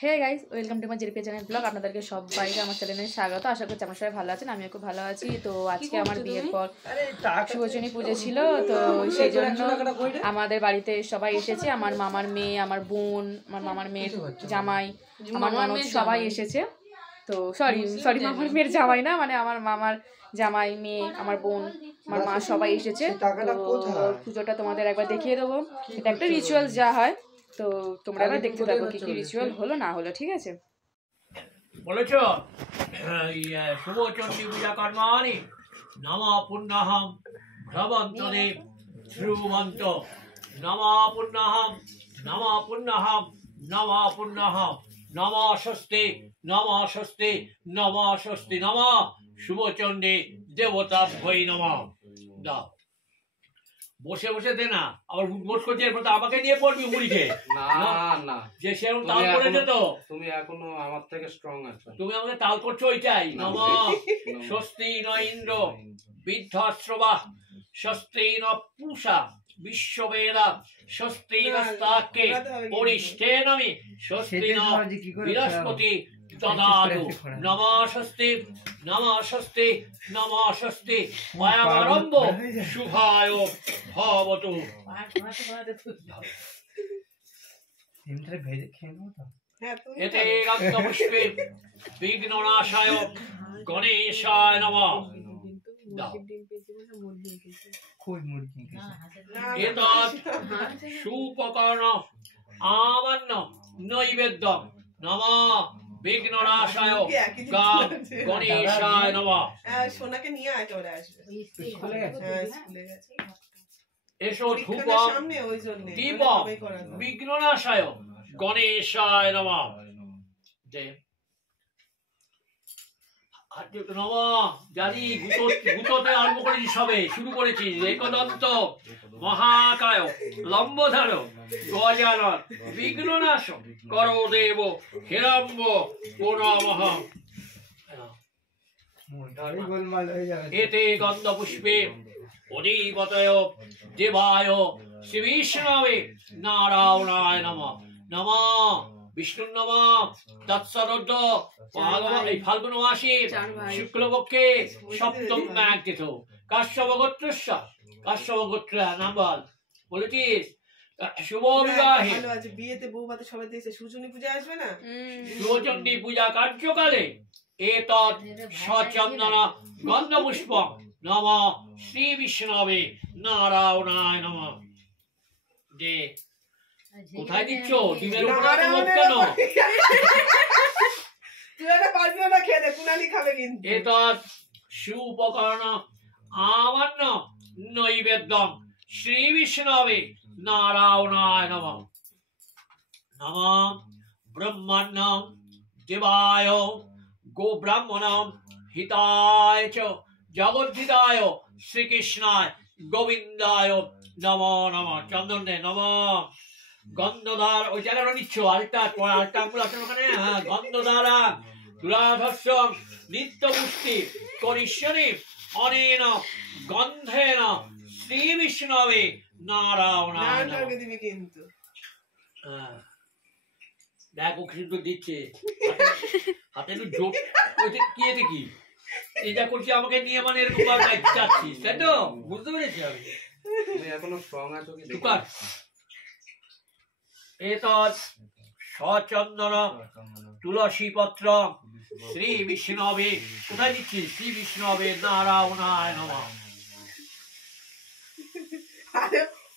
Hey guys, welcome to my জেরিপি channel blog. আপনাদেরকে সবাইকে আমার চ্যানেলে স্বাগত। আশা করছি আমার সবাই ভালো আছেন, আমিও খুব ভালো আছি। তো আজকে আমার বিয়ের পর শুভচনী পুজো ছিল, তো সেই জন্য আমাদের বাড়িতে সবাই এসেছে। আমার মামার মেয়ে, আমার বোন, আমার মামার মেয়ের জামাই, আমার ননদ সবাই এসেছে। তো সরি মামার মেয়ের জামাই না, মানে আমার মামার জামাই, মেয়ে, আমার বোন, আমার মা সবাই এসেছে। তো পুজোটা তোমাদের একবার দেখিয়ে দেবো। এটা একটা রিচুয়াল যা হয়, তো তোমরা এবার দেখতে থাকো কি কি রিচুয়াল হলো না হলো। ঠিক আছে, বলেছো শুভচণ্ডী পূজা কর্মাণি নমা পুণ্যাহম ভ্রবন্তদেব ধ্রুবন্ত নমা পুণ্যাহম নমা পুণ্যাহম নমা পুণ্যাহম নমা স্বস্তি নমা স্বস্তি নমা স্বস্তি নমা শুভচণ্ডী দেবতা ভৈ নমা। দাও বসে বসে দে না, আবার উদ্বোস করছে, এরপর তো আমাকে নিয়ে পড়বি মুড়িকে। না না যে সেরকম তাল করেছে তো তুমি এখনো আমার থেকে স্ট্রং আছো। তুমি আমাকে তাল করছো ওইটাই। নম স্বস্তি ন ইন্দ্র বিদ্ধাশ্রবা স্বস্তি ন পূষা বিশ্ববেদা স্বস্তি নস্তাকে পরিষ্ঠে নমি স্বস্তি ন বৃহস্পতি দদাতু। নম স্বস্তি নম স্বস্তি নম স্বস্তি পয়ামারম্ভ শুভায় ভবতু। এতে রক্তপুষ্পে বিঘ্ননাশায় গণেশায় নমঃ। এতৎ সুপকর্ণ আমান্য নৈবেদ্যম নমঃ বিঘ্ননাশায় গণেশায় নমঃ। সোনাকে নিয়ে চলে আসবে। এসো ধূপম দীপম বিঘ্ননাশায় গণেশায় নমঃ। জানি গুতোতে আরম্ভ করেছি, সবে শুরু করেছি। একদন্ত মহাকায় লম্বধার গজানন বিঘ্ননাশ করো দেব হিরম্ব পুনমঃ। এতে গন্ধ পুষ্পে অধিপতয় দেবায় শ্রী বিষ্ণবে নারায়ণায় নমঃ। নমঃ বিষ্ণু নমঃ। তৎসরোদ্ধ এই ফাল্গুন মাসে শুক্লপক্ষে সপ্তম ম্যাগতিথ কাশ্যপ গোত্রস্য কাশ্যপ গোত্র নাম্বার বলেছিস। শুভ বিবাহে বিয়েতে বউ ভাতে সবাই দিয়েছে, শুভচণ্ডী পূজা আসবে না? শুভচণ্ডী পূজা কার্যকালে এতৎ সচন্দন গন্ধপুষ্প নম শ্রী বিষ্ণবে নারায়ণায় নমঃ। যে কোথায় দিচ্ছ ডিমের উপর কেন? এতৎ সুপকর্ণ আমান্য নৈবেদ্যম শ্রী বিষ্ণবে নারায়ণায় নমঃ। নমঃ ব্রহ্মণ্যম দেবায় গো ব্রাহ্মণম হিতায় চ জগদ্ধিতায় শ্রীকৃষ্ণায় গোবিন্দায় নমো নমঃ। চন্দন দে নমঃ। গন্ধধার ওই জায়গাটা নিচ্ছ, আরেকটা আঙ্গুল আছে ওখানে। হ্যাঁ, গন্ধধারা তুলাধস্য নিত্য পুষ্টি করিষ্যনি অনেন গন্ধেন শ্রী বিষ্ণবে নারায়ণায় নমঃ। কিন্তু দেখো কিন্তু দিচ্ছে হাতে একটু জোর। কি এটা কি এটা করছি আমাকে নিয়ে, মানে এরকম চাচ্ছিস তাই তো? বুঝতে পেরেছি আমি। তুমি এখনো স্ট্রং আছো কি? এতৎ সচন্দন তুলসী পত্র শ্রী বিষ্ণবে কোথায় দিচ্ছি শ্রী বিষ্ণবে নারায়ণায় নমঃ।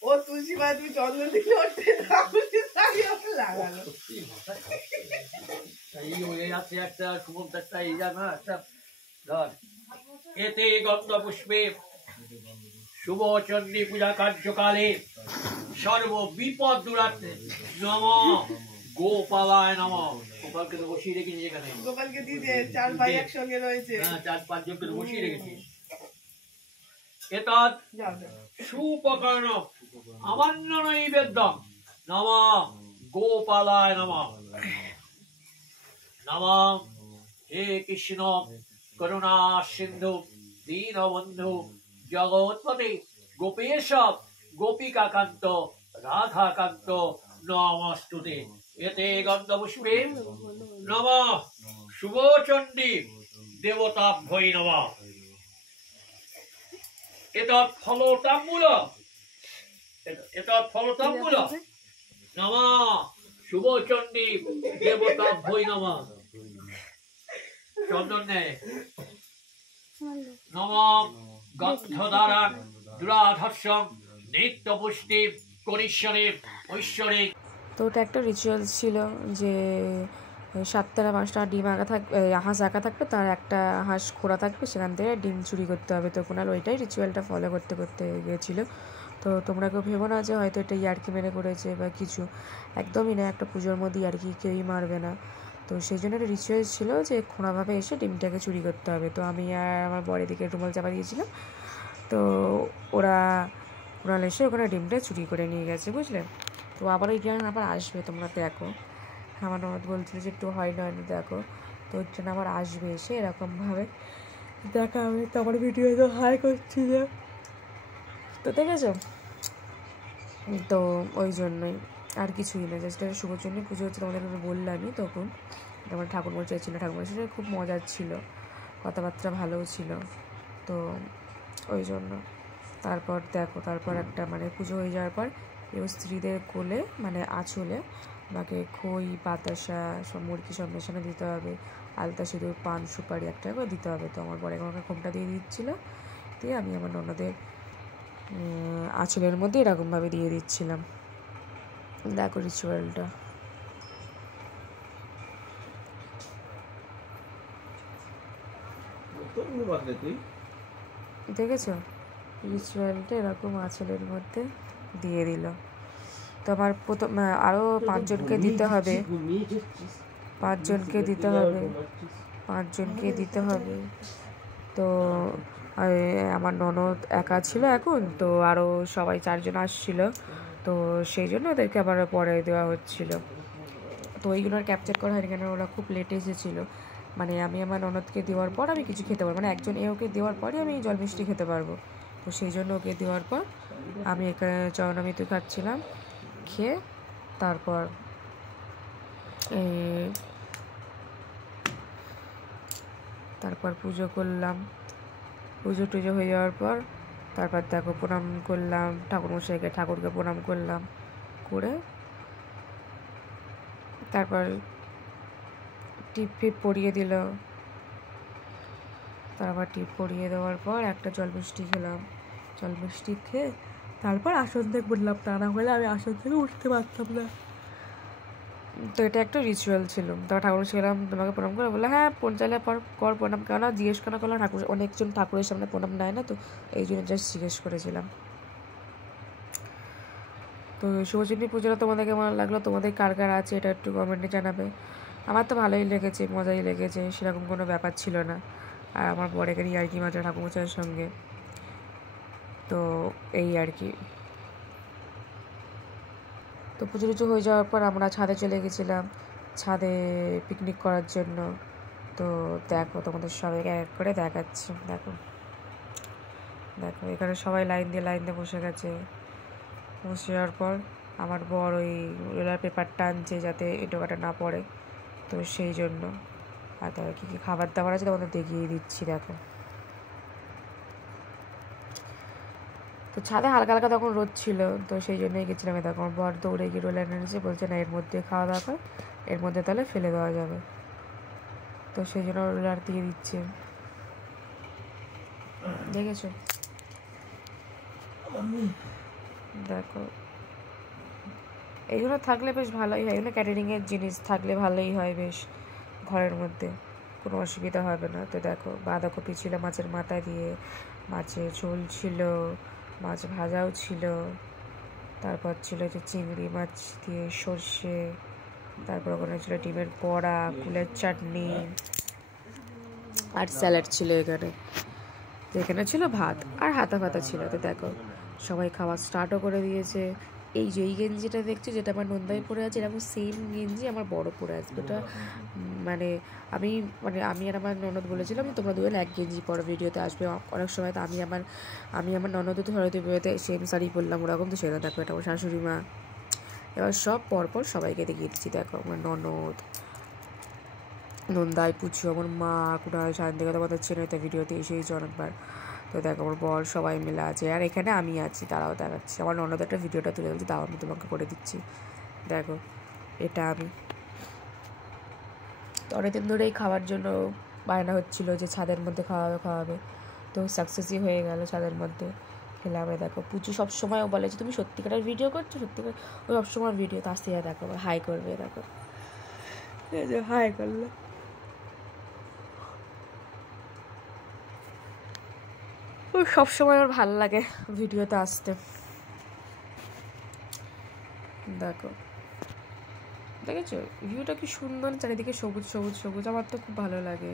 ও তুলসী মা তুমি চন্দন দিলে লাগালো এই হয়ে যাচ্ছে একটা সুমন্ত একটা এই জানা একটা ধর। এতে গন্ধ পুষ্পে শুভচণ্ডী পূজা কার্যকালে সর্ব বিপদ দূরাতে নম গোপালায় নম। গোপালকে তো বসিয়ে রেখেছি এখানে। গোপালকে দিতে চার ভাই একসঙ্গে রয়েছে। হ্যাঁ, 4-5 জনকে বসিয়ে রেখেছি। এতৎ সুপকর্ণ আমান্য নৈবেদ্যম নম গোপালায় নম। নম হে কৃষ্ণ করুণা সিন্ধু দীনবন্ধু জগৎপতি গোপেশ গোপিকাকান্ত রাধাকান্ত নমস্তুতে। এতে গন্ধপুষ্পে নমঃ শুভচণ্ডী দেবতাভ্যৈ নমঃ। এতৎ ফলতাম্বুল নমঃ শুভচণ্ডী দেবতাভ্যৈ নমঃ। চন্দন নেয় নমঃ গন্ধধারান দুরাধর্ষং নিত্যপুষ্টি করিষ্যরে ঐশ্বরিক। তো ওটা একটা রিচুয়ালস ছিল যে 7টা না 5টা ডিম আঁকা থাকবে, হাঁস আঁকা থাকবে, তার একটা হাঁস খোড়া থাকবে, সেখান থেকে ডিম চুরি করতে হবে। তো কুণাল ওইটাই রিচুয়ালটা ফলো করতে করতে গিয়েছিলো। তো তোমরা কেউ ভেবো না যে হয়তো এটা ইয়ার্কি মেরে করেছে বা কিছু, একদমই না। একটা পুজোর মধ্যে ইয়ার্কি কেউই মারবে না। তো সেই জন্য একটা রিচুয়ালস ছিল যে খোঁড়াভাবে এসে ডিমটাকে চুরি করতে হবে। তো আমি আর আমার বরের দিকে রুমাল চাপা দিয়েছিলাম। তো ওরা এসে ওখানে ডিমটা চুরি করে নিয়ে গেছে, বুঝলে। তো আবার ওই ট্রেন আবার আসবে, তোমরা দেখো। আমার ননদ বলছিল যে একটু হয় নয় দেখো। তো ওই ট্রেন আবার আসবে, এসে এরকমভাবে দেখা হবে। তো আমার ভিডিও তো হাই করছি যে, তো দেখেছো। তো ওই জন্যই, আর কিছুই না, জাস্ট শুভচণ্ডী পুজো হচ্ছে, তোমাদের বললামই তখন। আমার ঠাকুরমশাই ছিল, ঠাকুরমশাই খুব মজার ছিল, কথাবার্তা ভালোও ছিল। তো ওই জন্য তারপর দেখো, তারপর একটা মানে পুজো হয়ে যাওয়ার পর এবার স্ত্রীদের কোলে মানে আঁচলে আমাকে খই বাতাসা সব মুরগি সব মেশানো দিতে হবে, আলতা সিঁদুর পান সুপারি একটা করে দিতে হবে। তো আমার বড় আমাকে ঘোমটা দিয়ে দিচ্ছিলো, দিয়ে আমি আমার ননদের আঁচলের মধ্যে এরকমভাবে দিয়ে দিচ্ছিলাম। দেখো রিচুয়ালটা, দেখেছো রিচুয়ালটা এরকম আঁচলের মধ্যে দিয়ে দিল। তো আমার প্রথম আরও 5 জনকে দিতে হবে, 5 জনকে দিতে হবে, 5 জনকে দিতে হবে। তো আমার ননদ একা ছিল এখন, তো আরও সবাই 4 জন আসছিল, তো সেই জন্য ওদেরকে আবার পরে দেওয়া হচ্ছিল। তো ওইগুলো আর ক্যাপচার করা হয়নি, কেন ওরা খুব লেটে এসেছিলো। মানে আমি আমার ননদকে দেওয়ার পর আমি কিছু খেতে পারবো, মানে একজন ওকে দেওয়ার পরই আমি জল মিষ্টি খেতে পারবো। তো সেই জন্য ওকে দেওয়ার পর আমি এখানে চরণামৃত খাচ্ছিলাম, খেয়ে তারপর পুজো করলাম। পুজো টুজো হয়ে যাওয়ার পর তারপর দেখো প্রণাম করলাম ঠাকুরমশাইকে, ঠাকুরকে প্রণাম করলাম, করে তারপর টিপ ফিপ পরিয়ে দিল। তারপর টিপ পরিয়ে দেওয়ার পর একটা জল মিষ্টি খেলাম, জল মিষ্টি খেয়ে তারপর আসন থেকে বললাম, তা না হলে আমি আসন থেকে উঠতে পারতাম না। তো এটা একটা রিচুয়াল ছিল। তারপর ঠাকুর ছিলাম, তোমাকে প্রণাম করে বললো হ্যাঁ চাইলে কর প্রণাম, কেননা জিজ্ঞেস কেন করলাম, ঠাকুর অনেকজন ঠাকুরের সামনে প্রণাম নেয় না, তো এই জন্য জাস্ট জিজ্ঞেস করেছিলাম। তো শুভচণ্ডী পুজোটা তোমাদের কেমন লাগলো, তোমাদের কার কার আছে এটা একটু কমেন্টে জানাবে। আমার তো ভালোই লেগেছে, মজাই লেগেছে, সেরকম কোনো ব্যাপার ছিল না। আর আমার বরেরই আর কি মাত্র ঠাকুরমশাইয়ের সঙ্গে, তো এই আর কি। তো পুজো টুজো হয়ে যাওয়ার পর আমরা ছাদে চলে গেছিলাম, ছাদে পিকনিক করার জন্য। তো দেখো তোমাদের সবাইকে এক করে দেখাচ্ছি, দেখো দেখো এখানে সবাই লাইন দিয়ে বসে গেছে। বসে যাওয়ার পর আমার বর ওই রোলার পেপার টানছে যাতে এঁটোকাটা না পড়ে, তো সেই জন্য। আর তো কী কী খাবার দাবার আছে তোমাদের দেখিয়ে দিচ্ছি, দেখো। তো ছাদে হালকা হালকা তখন রোদ ছিল, তো সেই জন্যই গেছিলাম। দেখো আমার বর দৌড়ে গিয়ে রোলার এনেছে, বলছে না এর মধ্যে খাওয়া দাওয়া করে, এর মধ্যে তাহলে ফেলে দেওয়া যাবে, তো সেই জন্য রোলার দিয়ে দিচ্ছে, দেখেছো। দেখো এইগুলো থাকলে বেশ ভালোই হয়, এগুলো ক্যাটারিংয়ের জিনিস থাকলে ভালোই হয়, বেশ ঘরের মধ্যে কোনো অসুবিধা হবে না। তো দেখো বাঁধাকপি ছিল মাছের মাথা দিয়ে, মাছের ঝোল ছিল, মাছ ভাজাও ছিল, তারপর ছিল যে চিংড়ি মাছ দিয়ে সর্ষে, তারপর ওখানে ছিল ডিমের বড়া, কুলের চাটনি, আর স্যালাড ছিল এখানে। তো এখানে ছিল ভাত আর হাতা ফাতা ছিল। তো দেখো সবাই খাওয়া স্টার্টও করে দিয়েছে। এই যে এই গেঞ্জিটা দেখছি, যেটা আমার নন্দাই পরে আছে, এরকম সেম গেঞ্জি আমার বড় পরে আসবে। ওটা মানে আমি আর আমার ননদ বলেছিলাম তোমরা দুজন এক গেঞ্জি পরো, ভিডিওতে আসবে অনেক সময়। তো আমি আমার ননদ তো হয়তো ভিডিওতে সেম শাড়ি পরলাম ওরকম, তো সেটা দেখো এটা আমার শাশুড়ি মা, এবার সব পরপর সবাইকে দেখিয়ে দিচ্ছি। দেখো আমার ননদ, নন্দাই, পুচু, আমার মা, কুনাল, শান্তিকা, তোমাদের চেনে তো ভিডিওতে এসেইছে অনেকবার। তো দেখো আমার বর সবাই মিলে আছে, আর এখানে আমি আছি, তারাও দেখাচ্ছি। আমার ননদ একটা ভিডিওটা তুলে দিচ্ছি, তাও আমি তোমাকে করে দিচ্ছি। দেখো এটা আমি তো অনেকদিন ধরেই খাওয়ার জন্য বায়না হচ্ছিলো যে ছাদের মধ্যে খাওয়াবে, তো সাকসেসই হয়ে গেল, ছাদের মধ্যে খেলামে। দেখো পুচু সবসময় ও বলে যে তুমি সত্যিকারের ভিডিও করছো, সত্যিকার ও সবসময় ভিডিও তো আসতে দেখো হাই করবে, দেখো হাই করলো। ও সবসময় ওর ভালো লাগে ভিডিওতে আসতে। দেখো দেখেছো ভিউটা কি সুন্দর, চারিদিকে সবুজ সবুজ সবুজ, আমার তো খুব ভালো লাগে।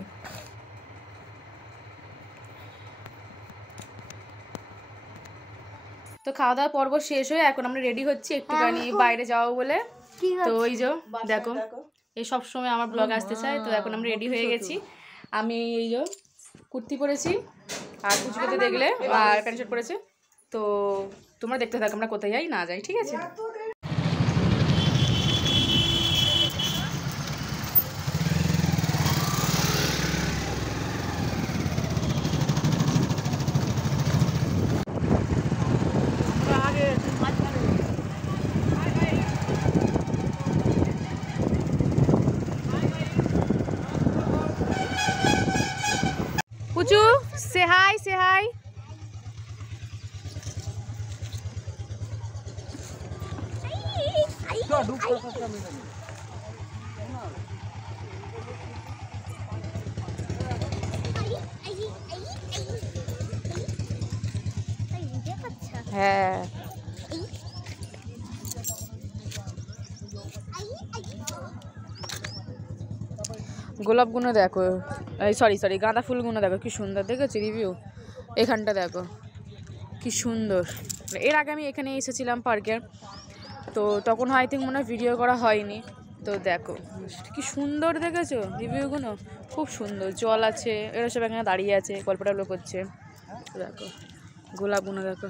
তো খাওয়া দাওয়া পর্ব শেষ হয়ে এখন আমরা রেডি হচ্ছি একটুখানি বাইরে যাবো বলে। তো ওই যে দেখো এই সব সময় আমার ব্লগ আসতে চাই, তো এখন আমরা রেডি হয়ে গেছি। আমি এই যে কুর্তি পরেছি, আর কুচিতে দেখলে আর প্যান্ট শার্ট পরেছে। তো তোমরা দেখতে থাকো আমরা কোথায় যাই না যাই, ঠিক আছে? পুচু সে হাই, সে হাই। হ্যাঁ গোলাপগুলো দেখো, সরি গাঁদা ফুলগুলো দেখো কি সুন্দর, দেখেছি রিভিউ। এখানটা দেখো কি সুন্দর। এর আগে আমি এখানে এসেছিলাম পার্কের, তো তখন আই থিঙ্ক মনে হয় ভিডিও করা হয়নি। তো দেখো কি সুন্দর, দেখেছো রিভিউগুলো খুব সুন্দর। জল আছে, এরা সব এখানে দাঁড়িয়ে আছে, গল্প টল্প করছে। দেখো গোলাপগুলো দেখো,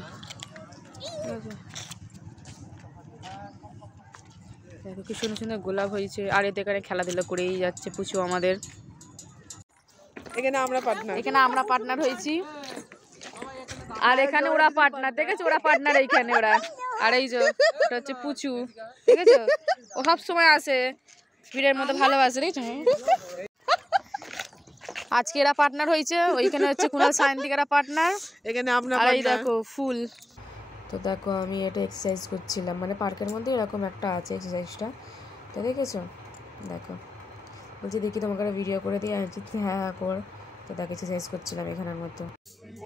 দেখো কি সুন্দর সুন্দর গোলাপ হয়েছে। আর এতে এখানে খেলাধুলা করেই যাচ্ছে পুচু আমাদের। এখানে আমরা পার্টনার হয়েছি, আর এখানে ওরা পার্টনার, দেখেছো ওরা পার্টনার এইখানে ওরা। আর এই যে এটা হচ্ছে পুচু, দেখেছো ও সব সময় আসে ভিড়ের মধ্যে, ভালোবাসে। আজকে এরা পার্টনার হয়েছে, ওইখানে হচ্ছে কুনাল সায়ন্তিকারা পার্টনার, এখানে আমরা। আর এই দেখো ফুল। তো দেখো আমি এটা এক্সারসাইজ করছিলাম, মানে পার্কের মধ্যে এরকম একটা আছে এক্সারসাইজটা, তো দেখেছো। দেখো বলছি দেখি তোমাকে ভিডিও করে দিয়ে, আমি হ্যাঁ কর। তো দেখো এক্সারসাইজ করছিলাম এখানের মধ্যে।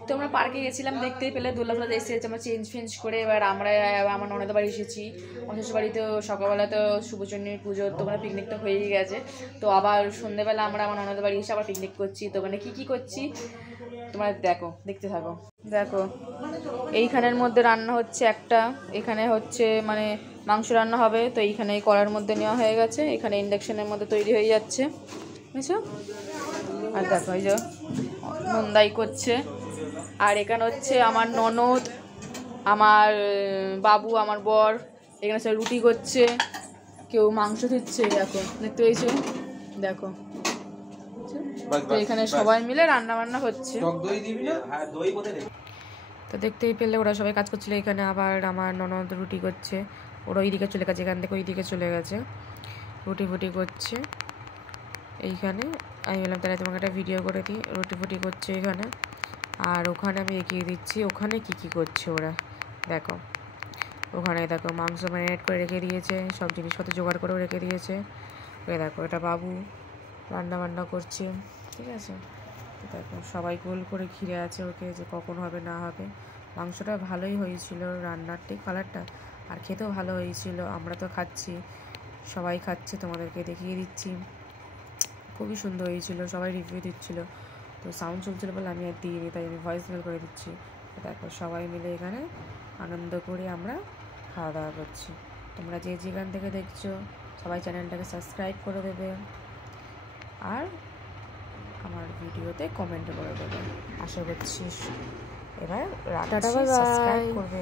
তো আমরা পার্কে গেছিলাম, দেখতেই পেলে দোলাফোলা এসেছে, আমরা চেঞ্জ করে এবার আমরা আমার ননদের বাড়ি এসেছি। আমার শ্বশুর বাড়িতেও সকালবেলা তো শুভচন্ডীর পুজো, তো ওখানে পিকনিক তো হয়েই গেছে। তো আবার সন্ধ্যেবেলা আমরা আমার ননদের বাড়ি এসে আবার পিকনিক করছি। তো ওখানে কী করছি তোমরা দেখো, দেখতে থাকো। দেখো এইখানের মধ্যে রান্না হচ্ছে একটা, এখানে হচ্ছে মানে মাংস রান্না হবে। তো এইখানে কড়ার মধ্যে নেওয়া হয়ে গেছে, এখানে ইন্ডাকশনের মধ্যে তৈরি হয়ে যাচ্ছে, বুঝছো। আর দেখো এই যে নন্দাই করছে, আর এখানে হচ্ছে আমার ননদ, আমার বাবু, আমার বর এখানে সব রুটি করছে, কেউ মাংস দিচ্ছে। দেখো দেখতে পেয়েছো, দেখো তো এখানে সবাই মিলে রান্না বান্না হচ্ছে। তো দেখতেই পেলে ওরা সবাই কাজ করছিল এখানে। আবার আমার ননদ রুটি করছে, ওরা ওইদিকে চলে গেছে, এখান থেকে ওইদিকে চলে গেছে, রুটি ফুটি করছে এইখানে। আমি বললাম তাহলে তোমাকে একটা ভিডিও করে দিই, রুটি ফুটি করছে এখানে। আর ওখানে আমি এগিয়ে দিচ্ছি ওখানে কি করছে ওরা। দেখো ওখানে দেখো মাংস ম্যারিনেট করে রেখে দিয়েছে, সব জিনিসপত্র জোগাড় করেও রেখে দিয়েছে। দেখো এটা বাবু রান্না বান্না করছে, ঠিক আছে। দেখো সবাই গোল করে ঘিরে আছে ওকে, যে কখন হবে না হবে। মাংসটা ভালোই হয়েছিল, রান্নার ঠিক কালারটা, আর খেতেও ভালো হয়েছিল। আমরা তো খাচ্ছি, সবাই খাচ্ছে, তোমাদেরকে দেখিয়ে দিচ্ছি। খুবই সুন্দর হয়েছিল, সবাই রিভিউ দিচ্ছিল। তো সাউন্ড চলছিল বলে আমি আর দিইনি, তাই আমি ভয়েস মেল করে দিচ্ছি। দেখো সবাই মিলে এখানে আনন্দ করে আমরা খাওয়া দাওয়া করছি। তোমরা যে যেখান থেকে দেখছো সবাই চ্যানেলটাকে সাবস্ক্রাইব করে দেবে, আর আমার ভিডিওতে কমেন্ট করে দেবে। আশা করছি এবার সাবস্ক্রাইব করবে।